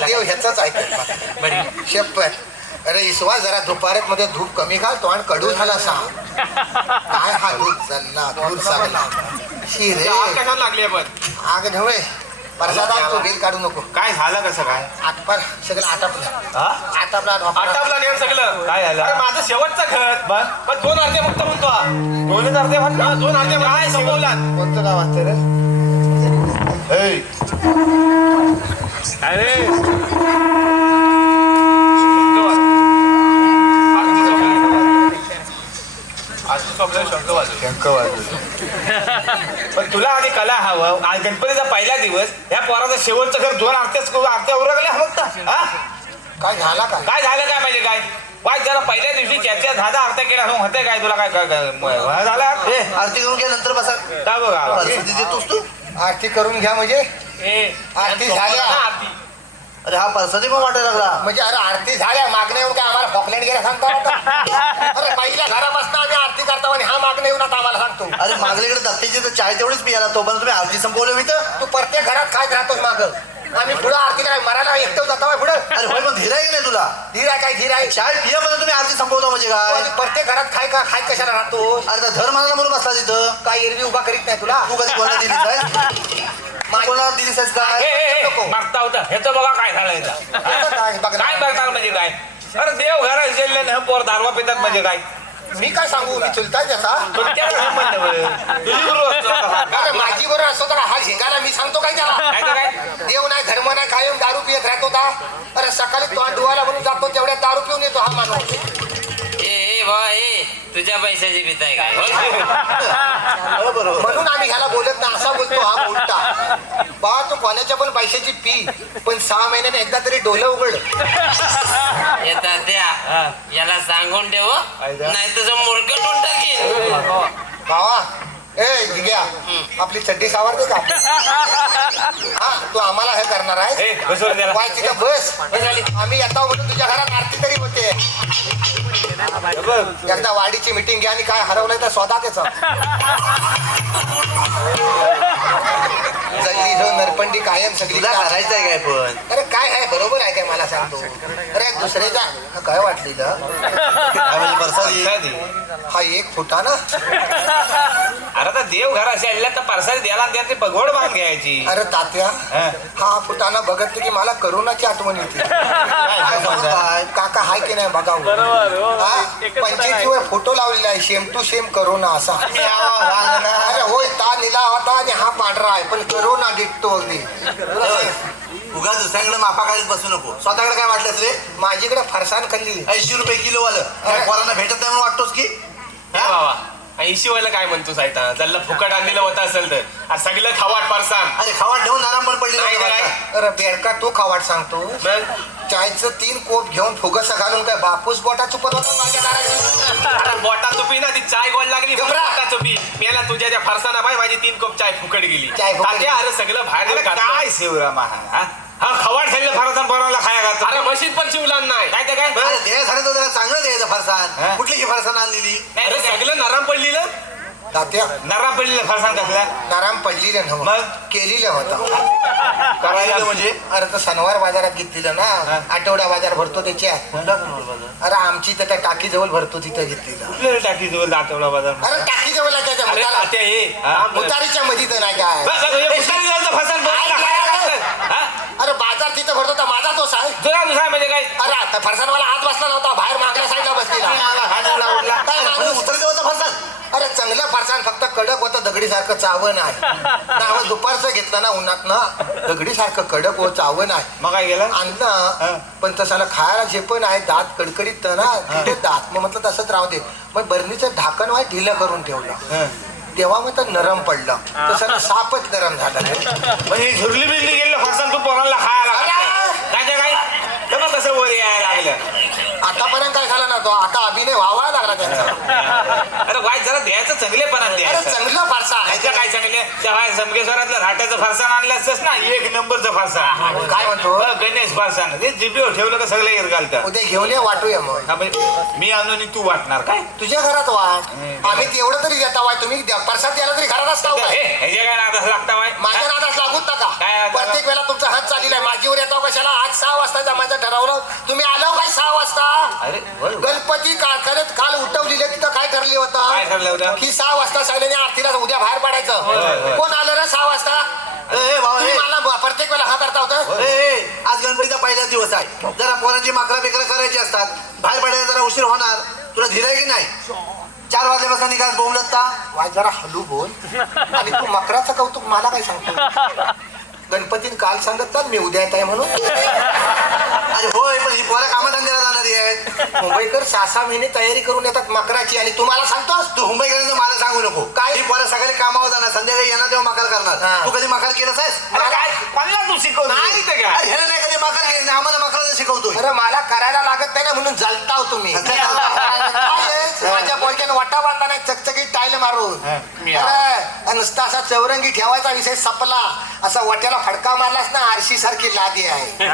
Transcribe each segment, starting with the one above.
देव ह्याचाच ऐकत शपथ. अरे इसवा जरा दुपारात मध्ये धूप कमी घालतो आणि कडू झाला सांग काय हा दूध चालला दूर चालला शिरे लागली पण आग नव्हे परसादात तू बिल काढू नको. काय झालं कसं काय आटपार सगळं आटापला नेम सगळं काय झालं माझं शेवटचं घर पण 2 अर्धे फक्त म्हणतो 2 अर्धे म्हणतो 2 अर्धे काय संपवला कोणतं गाव असतं रे? अरे पण तुला आधी कला हवं. आज गणपतीचा पहिला दिवस या पोराचा शेवटचं घर 2 आरत्या उरगल्या फक्त. काय झाला काय झालं काय म्हणजे काय वाय जरा पहिल्या दिवशी त्याच्या 10 आरत्या केल्या होते काय तुला काय झालं आरती करून घ्या नंतर बसा काय बघा देतोस तू. आरती करून घ्या म्हणजे आरती झाल्या. अरे हा परसादी पण वाटायला लागला म्हणजे अरे आरती झाल्या मागण्या येऊन काय आम्हाला फॉकलँड गेला सांगता अरे पहिल्या घरापासून आम्ही आरती करता आणि हा मागणं येऊन आता आम्हाला सांगतो. अरे मागल्याकडे दत्तेची तर चाय तेवढीच पियाला तोपर्यंत तुम्ही आरती संपवलं मी तर. तू प्रत्येक घरात खात राहतोस माग आम्ही पुढं आरती नाही मरायला एकटं जाता पुढं. अरे होय मग धीर आहे की नाही तुला. धीर आहे काय धीर आहे चाय पियापर्यंत तुम्ही आरती संपवता म्हणजे काय. प्रत्येक घरात खाय कशाला राहतो. अरे धर मला म्हणून बसला तिथं काय एरवी उभा करीत नाही तुला. तू कधी कोणाला दिलीस आहे कोणाला दिलीस आहेस काय मागता होता ह्याचं बघा काय झालं काय बघणार म्हणजे काय. अरे देव घरात गेले ना पोर दारवा पितात म्हणजे काय. मी काय सांगू मी चुलताय त्याचा माझी बरोबर असतो तर हा झिंगाला मी सांगतो काय त्याला काय देव नाही धर्म नाही कायम दारू पियत राहत होता. अरे सकाळी तोंड धुवायला म्हणून जातो तेवढ्या दारू पिऊन येतो हा माणूस. तुझ्या पैशाची भीत आहे काय म्हणून आम्ही ह्याला बोलत नाही असा बोलतो हा उलटा. बा तू कोणाच्या पण पैशाची पी पण 6 महिन्याने एकदा तरी डोलं उघड. येतात द्या याला सांगून ठेव नाही तुझं मुरकटून टाकीन. भावा ए जिग्या आपली चड्डी सावरते का. हा तू आम्हाला हे करणार आहे वाय तिथं बस. आम्ही येता म्हणून तुझ्या घरात आरती तरी होते. एकदा वाडीची मीटिंग घ्या आणि काय हरवलंय तर स्वतः त्याचं जल्ली जो नरपंडी कायम सगळी करायचं आहे काय पण. अरे काय आहे बरोबर आहे काय मला सांगतो. अरे दुसऱ्याचा काय वाटलेलं म्हणजे परसादी हा 1 फुटा ना. अरे तर देव घरा असेल तर परसादी द्यायला ते पगवड बांध घ्यायची. अरे तात्या हा फुटाना बघत की मला करोनाची आठवण येते. काका हाय की नाही बघावं. पंचायतीवर फोटो लावलेला आहे सेम टू सेम करोना असा. अरे होय ता निला होता आणि हा पांढरा आहे पण करोना डिक्टो अगदी. उगा दुसऱ्याकडे मापा काढीत बसू नको. स्वतःकडे काय वाटलंस रे. माझीकडे फरसाण खाल्ली 80 रुपये किलो वालं पोरांना भेटत नाही म्हणून वाटतोस की बाबा 80 वाला काय म्हणतोस आयता जल्ला फुकट आणलेलं होता असेल तर सगळं खावाट परसान. अरे खावाट ठेवून आराम पण पडले. अरे बेडका तो खावाट सांगतो. चायचं 3 कोप घेऊन फुगसा घालून काय बापूस बोटा चुपत होता माझ्या दाराची. बोटा चुपी ना ती चाय गोड लागली बोटा चुपी मेला तुझ्या त्या फरसाना बाय माझी 3 कोप चाय फुकट गेली. अरे सगळं बाहेर काय शिवराम हा खवाट खाल्लं फरसान पोराला खाया घालतो. अरे मशीन पण शिवला नाही काय ते काय देह झालं तर चांगलं द्यायचं फरसान. कुठली फरसान आणलेली. अरे सगळं नरम पडलेलं तात्या नरम पडलेलं फरसान कसला नाराम पडलेलं नव्हतं मग केलेलं होतं. करायला म्हणजे अरे तर शनिवार बाजारात घेतलेलं ना. आठवडा बाजार भरतो त्याच्यात. अरे आमची तर त्या टाकी जवळ भरतो तिथं घेतलेलं. कुठल्या टाकी जवळ जातवला बाजार. अरे टाकी जवळ त्याच्या मुतारीच्या मध्ये तर नाही काय. अरे बाजार तिथं भरतो तर माझा तोच आहे. तुला दुसरा म्हणजे काय. अरे फरसानवाला आत बसला नव्हता बाहेर मागल्या साईडला बसलेला. उतरते होतं फरसान. अरे चांगलं फरसाण फक्त कडक होतं दगडीसारखं चावण आहे. दुपारचं घेतलं ना उन्हात ना दगडीसारखं कडक हो चावण आहे. मग काय गेलं आणलं पण तसाला खायला जे पण आहे दात कडकडीत ना ते दात मग म्हटलं तसंच राहू दे. मग बरणीचं ढाकण वाय ढिलं करून ठेवलं तेव्हा मग तर नरम पडलं तसं सापच नरम झालं. म्हणजे झुरली बिरली गेलं फरसाण तू पोरांना खायला काय कसं वर यायला लागलं. आतापर्यंत काय झालं ना तो आता अभिनय व्हावा लागला त्यांचा. अरे वाय जरा द्यायचं चांगलेपणात अरे द्यायचं. चांगलं फारसा आहे. ह्याच्या काय चांगले त्या बाय समकेश्वरातलं राट्याचं फरसाण आणलं असतंस ना, 1 नंबरचं फरसाण. काय म्हणतो गणेश फरसाण ते जिबीवर ठेवलं का सगळं एर घालतं. उद्या घेऊन ये वाटूया मग. हा बाई, मी आणून आणि तू वाटणार काय? तुझ्या घरात वाट आम्ही तेवढं तरी देता वाय तुम्ही प्रसाद द्यायला तरी घरात असता हे, काय ह्याच्या काय नादास लागता बाय? माझ्या नादास लागूत काय नका. नादास? प्रत्येक वेळेला तुमचा हात चाललेला आहे माझीवर येतो कशाला. आज 6 वाजता जमायचं ठरवलं तुम्ही आलो काय 6 वाजता. अरे होय. गणपती करत काल उठवलेले तिथं काय ठरले काय ठरलं होतं होतं? की 6 वाजता सगळ्यांनी आरतीला उद्या बाहेर होय, होय. पडायचं. कोण आलं रे 6 वाजता. तुम्ही मला प्रत्येक वेळेला हा करता होतं. आज गणपतीचा पहिला दिवस आहे. जरा पोरांची माकरा बिकरा करायची असतात. बाहेर पडायला जरा उशीर होणार. तुला धीर आहे की नाही? 4 वाजल्यापासून निघाल बोंबलत. वाय जरा हलू बोल आणि तू मकराचं कौतुक मला काय सांगतो. गणपतीने काल सांगत ना मी उद्या येत आहे म्हणून. अरे होय, पण ही पोरं कामधंद्याला जाणारी आहेत. मुंबईकर 6-6 महिने तयारी करून येतात मकराची आणि तुम्हाला सांगतोस तू मुंबईकरांचं मला सांगू नको. काय? ही पोरं सकाळी कामावर जाणार, संध्याकाळी येणार तेव्हा मकार करणार. हा. तू कधी मकार केलंस आहेस? अरे काय मला तू शिकवतो नाही ते काय? अरे ह्याला नाही कधी मकार केली नाही. आम्हाला मकराचं शिकवतोय. अरे मला करायला लागत नाही ना म्हणून जलताव तुम्ही. काय आहे? माझ्या बोलक्याने वटा बांधा नाही चकचकीत टाईल मारून. मी अरे नुसता असा चौरंगी ठेवायचा विषय संपला. असा वट्याला फडका मारलास ना आरशी सारखी लादी आहे.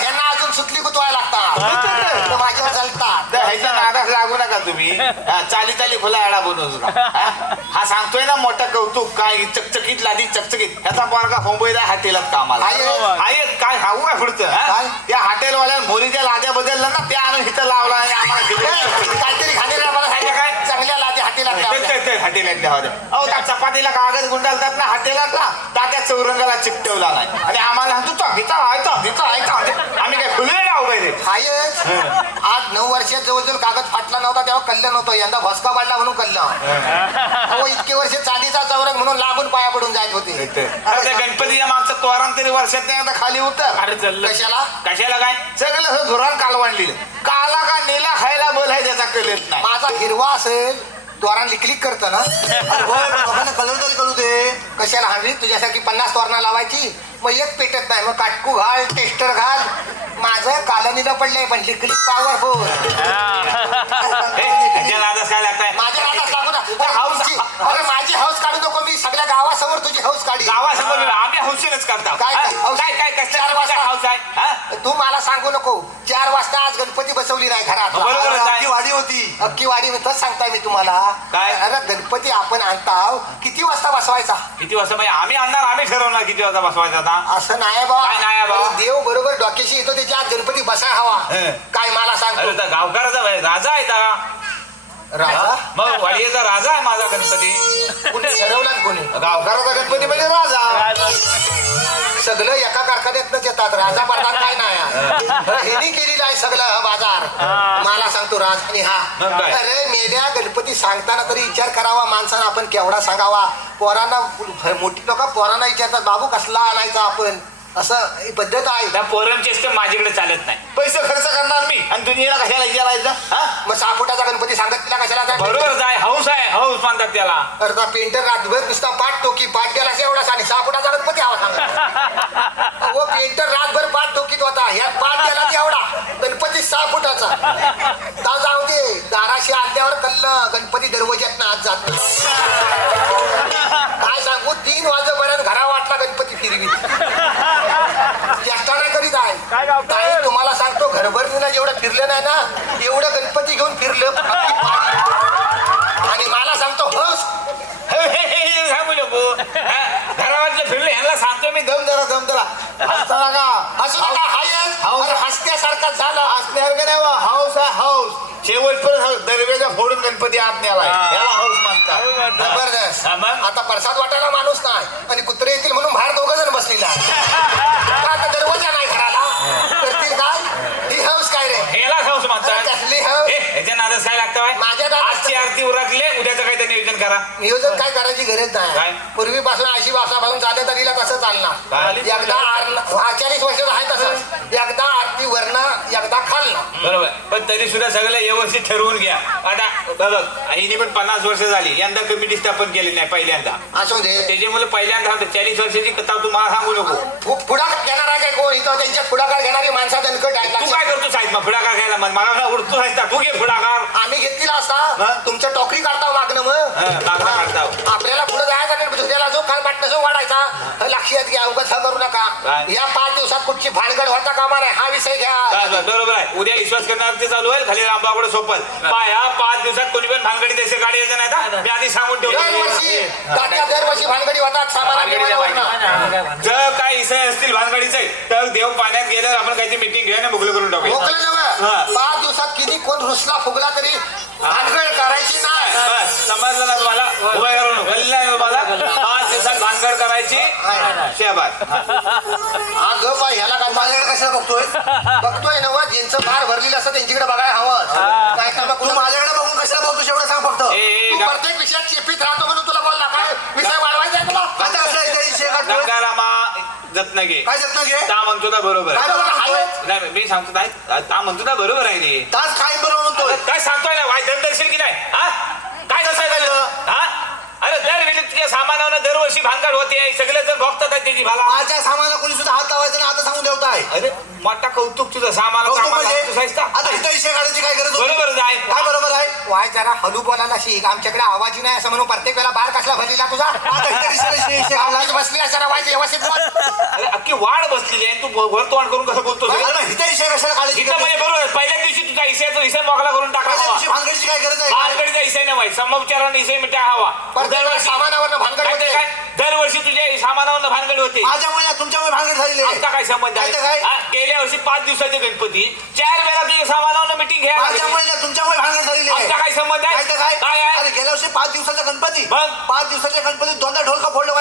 ह्यांना अजून सुतली गुतवायला लागतात माझ्यावर जलतात. ह्याच्या नादास लागू नका तुम्ही. चाली चाली खुला आडा बनवू नका. हा सांगतोय ना मोठं कौतुक काय चकचकीत लादी चकचकीत. ह्याचा पोरगा मुंबईला हॉटेलात कामाला आहे. काय सांगू काय पुढचं काय? त्या हॉटेलवाल्या मोरीच्या लाद्या बदलल्या ना त्या आणून इथं लावला आणि आम्हाला काहीतरी खाणे मला सांगितलं काय चांगल्या लादी हातीला अहो त्या चपातीला कागद गुंडालतात ना हॉटेलातला त्या चौरंगाला चिकटवला नाही आणि आम्हाला तू आम्ही काय फुले ना उभे रे. आज 9 वर्षात जवळजवळ कागद फाटला नव्हता तेव्हा कल्लं नव्हतं. यंदा भस्का पाडला म्हणून कल्लं. अहो इतके वर्ष चांदीचा चौरंग म्हणून लांबून पाया पडून जात होते. अरे त्या गणपतीच्या मागचं तोरण तरी वर्षात नाही आता खाली उतर. अरे कशाला कशाला काय सगळं धोरण कालवण लिहिलं. काला का नेला खायला बोलाय त्याचा कळत नाही. माझा हिरवा असेल तोरण क्लिक करतं ना. अरे होय, पण लोकांना कलर तरी करू दे. कशाला हवी तुझ्यासारखी 50 तोरणा लावायची मग एक पेटत नाही मग काटकू घाल टेस्टर घाल. माझं कालनीला पडलंय पण क्लिक पॉवरफुल. ह्याच्या नादास काय लागताय माझ्या नादात लागू ना. अरे माझी हौस काढू नको मी सगळ्या गावासमोर तुझी हौस काढी. गावासमोर आम्ही हौशीनच करता. काय हौस? काय काय काय 4 वाजता हाऊस आहे हा? तू मला सांगू नको 4 वाजता आज गणपती बसवली नाही घरात. बरोबर आहे. अख्खी वाडी होती. अख्खी वाडी तच सांगताय मी तुम्हाला. काय? अरे गणपती आपण आणताव किती वाजता बसवायचा. किती वाजता म्हणजे आम्ही आणणार आम्ही ठरवणार किती वाजता बसवायचा आता. असं नाही काय नाही आहे बाबा? अरे देव बरोबर डोक्याशी येतो त्याच्या आत गणपती बसाय हवा. काय मला अरे सांगतो त्या गावकाराचा राजा आहे का राजा मग वाडीचा राजा आहे माझा गणपती. कुठे ठरवला कोणी. गावकाराचा गणपती म्हणजे राजा. सगळं एका कारखान्यातच येतात राजा प्रधान काय नाही. हेनी केलेलं आहे सगळं हा बाजार. मला सांगतो राज आणि मग काय? अरे मेल्या गणपती सांगताना तरी विचार करावा माणसानं आपण केवढा सांगावा. पोरांना मोठी लोक पोरांना विचारतात बाबू कसला आणायचा आपण असं ही पद्धत आहे. त्या पोरमचे सिस्टम माझ्याकडे चालत नाही. पैसे खर्च करणार मी आणि दुनियेला कशाला विचारायचं हा? मग 6 फुटाचा गणपती सांगत तिला कशाला त्या- बरोबरच आहे हौस म्हणतात त्याला. अरे का पेंटर रातभर नुसता पाठ टोकी पाठ गेला एवढाच आणि 6 फुटाचा गणपती हवा सांगा. व पेंटर रातभर पाठ टोकीत होता ह्यात पाठ गेला एवढा गणपती 6 फुटाचा. का जाऊ दे दाराशी आणल्यावर कल्ल गणपती दरवाज्यात आज जात नाही. काय सांगू 3 वाजेपर्यंत घरा वाटला गणपती फिरवी चेष्टा नाही करीत आहे. ताई, तुम्हाला सांगतो घरभरणीला जेवढं फिरलं नाही ना एवढं गणपती घेऊन फिरलं अख्खी पारी. आणि मला सांगतो हस सांगू नको घरावातले फिरले ह्यांना सांगतो मी दम जरा हसू नका अरे हसण्यासारखा झाला. असण्यासारखं नाही बा. हौस आहे हौस. शेवटपर्यंत दरवेजा फोडून गणपती आत न्याला याला हौस म्हणतात. जबरदस्त. हा, मग? आता प्रसाद वाटायला माणूस नाही आणि कुत्रे येतील म्हणून बाहेर 2 जण बसलेला आता दरवाजा नाही घराला करतील काय. ही हौस काय रे याला हौस म्हणतात. कसली हौस. ह्याच्या नादास काय लागतं माझ्या नादात- आजची आरती उरकले उद्याचं काही नियोजन करा. नियोजन काय करायची गरज काय? नाही. पूर्वीपासून 80 वर्षापासून चालत आलेला तसं काय? चालणार. एकदा 40 वर्ष आहे तसं. एकदा आरती वरनं एकदा खालना. बरोबर पण तरी सुद्धा सगळं व्यवस्थित ठरवून घ्या. आता बघ आईने पण 50 वर्ष झाली, यंदा कमिटी स्थापन केली नाही पहिल्यांदा. असू दे. त्याच्यामुळे पहिल्यांदा 40 वर्षाची कथा तू मला सांगू नको. पुढाकार घेणार आहे काय कोण इथं? त्यांच्या पुढाकार घेणारी माणसा दणकट तू काय आहे. करतो साहेब मग पुढाकार घ्यायला मग मला उडतो साहेब तू घे पुढाकार. आम्ही घेतलेला असता तुमच्या टोकरी काढता मागणं मागणं काढताव. मग आपल्याला पुढे जायचा नाही, दुसऱ्याला जो काल वाटणं जो वाढायचा. लक्षात घ्या, उगाच करू नका. काय? या 5 दिवसात कुठची भानगड होता कामा नाही, हा विषय घ्या. बरोबर आहे. उद्या विश्वास करणार ते चालू आहे खाली रामबागडे सोपत पाया 5 दिवसात कोणी पण भानगडी देशे गाडी यायचं नाही का? मी आधी सांगून दरवर्षी दरवर्षी भानगडी होतात सामान. जर काय विषय असतील भानगडीचे तर देव पाण्यात गेल्यावर आपण काहीतरी मीटिंग घेऊया ना मोकळं करून टाकूया. मोकळं नव्हे. 5 दिवसात किती कोण रुसला फुगला तरी भानगड करायची नाही. बस समजलं ना तुम्हाला? उभं करून गल्ला मला 5 दिवसात भानगड करायची. शाबास. हा गप आहे, ह्याला काय माझ्याकडे कशाला बघतोय? बघतोय नवा ज्यांचं बार भरलेलं असतं त्यांच्याकडे बघायला हवं. काय का तू माझ्याकडे बघून कशाला बघतो एवढं सांग फक्त. ए तू प्रत्येक विषयात चेपीत राहतो म्हणून तुला बोलला काय विषय वाढवायचा आहे तुला? आता कसला इथे विषय काढतोय? गंगारामा जत्न घे. काय जत्न घे? ता म्हणतो ना बरोबर काय आहे. बरोबर म्हणतोय? नाही मी सांगतो नाही ता म्हणतो ना बरोबर आहे रे. तास काय बरोबर म्हणतोय? काय सांगतोय ना वाय दर्शन की नाही हा काय कसं झालं हा? अरे दरवेळी तुझ्या सामानावर दरवर्षी भानगड होते सगळे जर बघतात त्याची भाला. माझ्या सामानाला कोणी सुद्धा हात लावायचा नाही आता सांगून ठेवताय. अरे मोठा कौतुक तुझं सामान आता इथं विषय काढायची काय गरज होती? बरोबर आहे. काय बरोबर आहे? वाय जरा हलू बोलायला शिक. आमच्याकडे आवाजही नाही असं म्हणून प्रत्येक वेळेला बार कसला भरलेला तुझा? आता इथं विषय काढला. आवाज बसली जरा वाय व्यवस्थित बोल. अरे अख्खी वाढ बसलेली आहे तू वर तोंड करून कसं बोलतो अरे मग इथं विषय कशाला काढायची इथं गरज म्हणजे आहे? बरोबर पहिल्या दिवशी तुझा इशाचा विषय मोकळा करून पहिल्या टाका दिवशी भानगडीची काय गरज आहे? भानगडीचा विषय नाही माहिती समोपचाराने विषय मिठा हवा. प्रत्येक सामानावर भानगड काय ते होते. काय? दरवर्षी तुझ्या सामानावर भानगड होते. माझ्यामुळे तुमच्यामुळे भानगड झालेली आहे. आमचा काय संबंध काय ते काय? आहे? हा, गेल्या वर्षी 5 दिवसाचे गणपती 4 वेळा तुझ्या सामानावर मिटिंग घ्या. माझ्यामुळे नाही, तुमच्यामुळे भानगड झालेली आहे. आमचा काय संबंध काय आहे? ते काय? काय आहे? अरे गेल्या वर्षी 5 दिवसाचा गणपती मग? 5 दिवसाच्या गणपती दोनदा ढोलका फोडलं